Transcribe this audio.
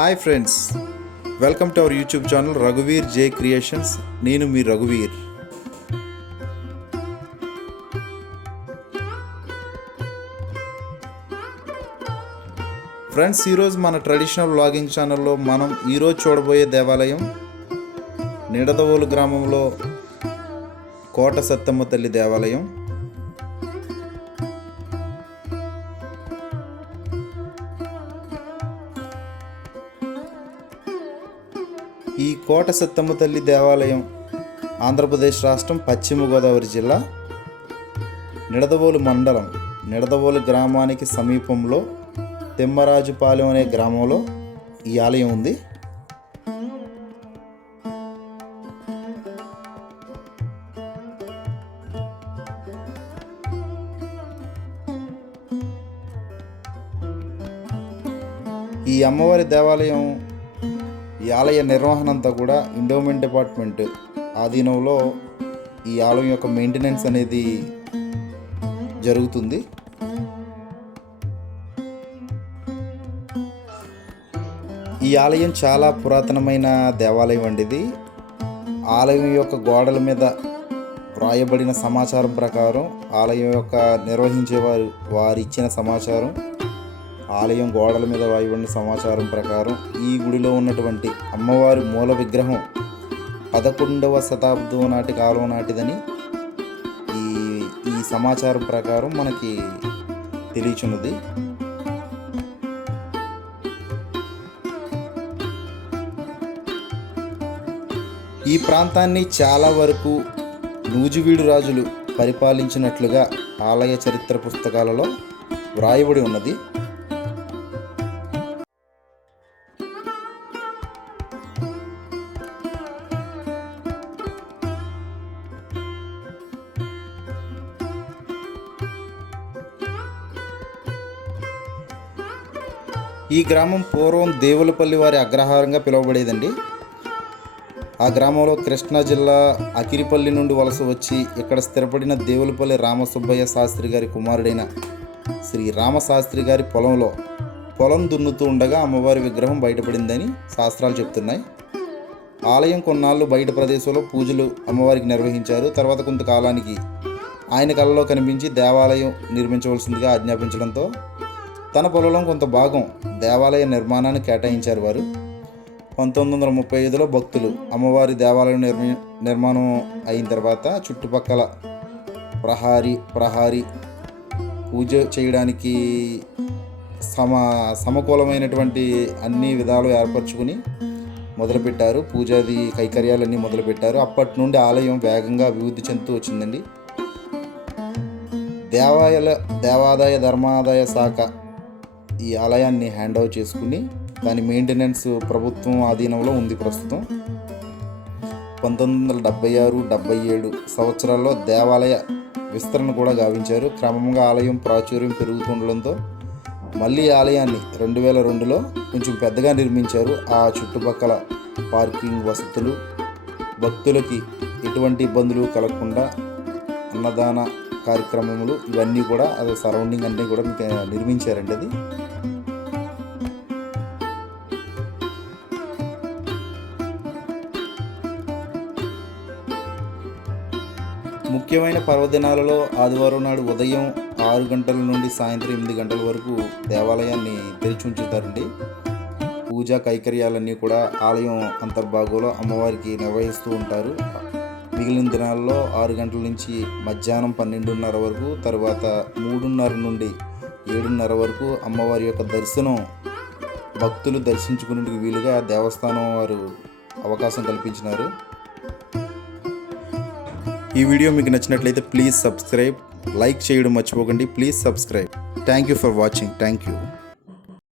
Hi friends welcome to our YouTube channel రఘువీర్ J creations. నేను మీ రఘువీర్. Friends ఈరోజు మన ట్రెడిషనల్ వ్లాగింగ్ ఛానల్లో మనం ఈరోజు చూడబోయే దేవాలయం నిడదవోలు గ్రామంలో కోట సత్తమ్మ తల్లి దేవాలయం. ఈ కోట సత్తమ్మ తల్లి దేవాలయం ఆంధ్రప్రదేశ్ రాష్ట్రం పశ్చిమ గోదావరి జిల్లా నిడదవోలు మండలం నిడదవోలు గ్రామానికి సమీపంలో తిమ్మరాజుపాలెం అనే గ్రామంలో ఈ ఆలయం ఉంది. ఈ అమ్మవారి దేవాలయం ఈ ఆలయ నిర్వహణ అంతా కూడా ఇండోమెంట్ డిపార్ట్మెంట్ ఆధీనంలో ఈ ఆలయం యొక్క మెయింటెనెన్స్ అనేది జరుగుతుంది. ఈ ఆలయం చాలా పురాతనమైన దేవాలయం అండి ఇది. ఆలయం యొక్క గోడల మీద వ్రాయబడిన సమాచారం ప్రకారం ఆలయం యొక్క నిర్వహించే వారు వారు ఇచ్చిన సమాచారం ఆలయం గోడల మీద రాయబడిన సమాచారం ప్రకారం ఈ గుడిలో ఉన్నటువంటి అమ్మవారి మూల విగ్రహం పదకొండవ శతాబ్దం నాటి కాలం నాటిదని ఈ ఈ సమాచారం ప్రకారం మనకి తెలియచున్నది. ఈ ప్రాంతాన్ని చాలా వరకు నూజివీడు రాజులు పరిపాలించినట్లుగా ఆలయ చరిత్ర పుస్తకాలలో వ్రాయబడి ఉన్నది. ఈ గ్రామం పూర్వం దేవులపల్లి వారి అగ్రహారంగా పిలువబడేదండి. ఆ గ్రామంలో కృష్ణా జిల్లా అకిరిపల్లి నుండి వలస వచ్చి ఇక్కడ స్థిరపడిన దేవులపల్లి రామసుబ్బయ్య శాస్త్రి గారి కుమారుడైన శ్రీ రామశాస్త్రి గారి పొలంలో పొలం దున్నుతూ ఉండగా అమ్మవారి విగ్రహం బయటపడిందని శాస్త్రాలు చెప్తున్నాయి. ఆలయం కొన్నాళ్ళు బయట ప్రదేశంలో పూజలు అమ్మవారికి నిర్వహించారు. తర్వాత కొంతకాలానికి ఆయన కళలో కనిపించి దేవాలయం నిర్మించవలసిందిగా ఆజ్ఞాపించడంతో తన పొలంలో కొంత భాగం దేవాలయ నిర్మాణాన్ని కేటాయించారు వారు. పంతొమ్మిది వందల ముప్పై ఐదులో భక్తులు అమ్మవారి దేవాలయం నిర్మి నిర్మాణం అయిన తర్వాత చుట్టుపక్కల ప్రహారీ ప్రహారీ పూజ చేయడానికి సమ సమకూలమైనటువంటి అన్ని విధాలు ఏర్పరచుకుని మొదలుపెట్టారు. పూజాది కైకర్యాలన్నీ మొదలుపెట్టారు. అప్పటి నుండి ఆలయం వేగంగా అభివృద్ధి చెందుతూ వచ్చిందండి. దేవాలయ దేవాదాయ ధర్మాదాయ శాఖ ఈ ఆలయాన్ని హ్యాండ్ ఓవర్ చేసుకుని దాని మెయింటెనెన్స్ ప్రభుత్వం ఆధీనంలో ఉంది ప్రస్తుతం. పంతొమ్మిది వందల డెబ్బై ఆరు డెబ్బై ఏడు సంవత్సరాల్లో దేవాలయ విస్తరణ కూడా గావించారు. క్రమంగా ఆలయం ప్రాచుర్యం పెరుగుతుండడంతో మళ్ళీ ఆలయాన్ని రెండు వేల రెండులో కొంచెం పెద్దగా నిర్మించారు. ఆ చుట్టుపక్కల పార్కింగ్ వసతులు భక్తులకి ఎటువంటి ఇబ్బందులు కలగకుండా అన్నదాన కార్యక్రమములు ఇవన్నీ కూడా అది సరౌండింగ్ అన్నీ కూడా నిర్మించారండి అది ముఖ్యమైన పర్వదినాలలో ఆదివారం నాడు ఉదయం ఆరు గంటల నుండి సాయంత్రం ఎనిమిది గంటల వరకు దేవాలయాన్ని తెరిచి ఉంచుతారండి. పూజా కైకర్యాలన్నీ కూడా ఆలయం అంతర్భాగంలో అమ్మవారికి నిర్వహిస్తూ ఉంటారు. మిగిలిన దినాల్లో ఆరు గంటల నుంచి మధ్యాహ్నం పన్నెండున్నర వరకు తర్వాత మూడున్నర నుండి ఏడున్నర వరకు అమ్మవారి యొక్క దర్శనం భక్తులు దర్శించుకునేందుకు వీలుగా దేవస్థానం వారు అవకాశం కల్పించినారు. ఈ వీడియో మీకు నచ్చినట్లయితే ప్లీజ్ సబ్స్క్రైబ్. లైక్ చేయడం మర్చిపోకండి. Please subscribe. Thank you for watching thank you